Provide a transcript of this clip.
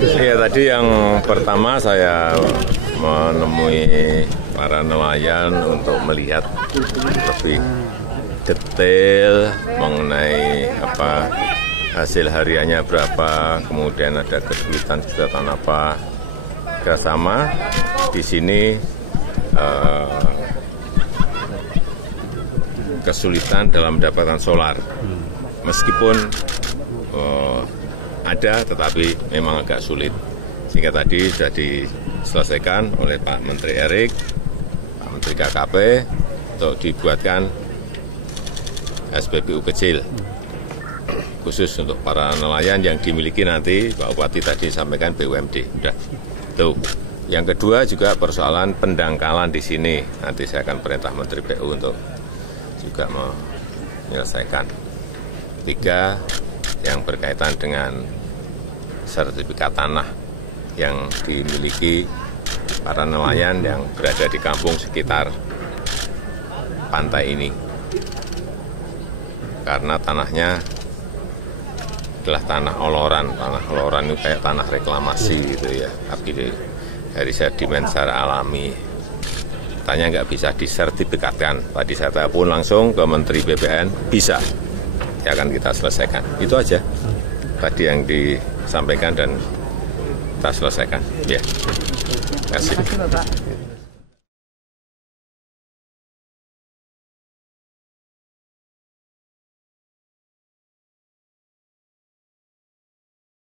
Iya, tadi yang pertama saya menemui para nelayan untuk melihat lebih detail mengenai hasil hariannya berapa, kemudian ada kesulitan apa. Bersama di sini kesulitan dalam mendapatkan solar, meskipun ada, tetapi memang agak sulit. Sehingga tadi sudah diselesaikan oleh Pak Menteri Erik, Pak Menteri KKP, untuk dibuatkan SPBU kecil, khusus untuk para nelayan yang dimiliki nanti, Pak Bupati tadi sampaikan BUMD. Sudah. Tuh. Yang kedua juga persoalan pendangkalan di sini. Nanti saya akan perintah Menteri PU untuk juga menyelesaikan. Tiga, yang berkaitan dengan sertifikat tanah yang dimiliki para nelayan yang berada di kampung sekitar pantai ini. Karena tanahnya adalah tanah oloran. Tanah oloran itu kayak tanah reklamasi gitu ya, tapi dari sedimen secara alami. Tanya nggak bisa disertifikatkan. Tadi saya telepon langsung ke Menteri BPN, bisa. Ya akan kita selesaikan. Itu aja tadi yang disampaikan dan kita selesaikan. Ya. Terima kasih.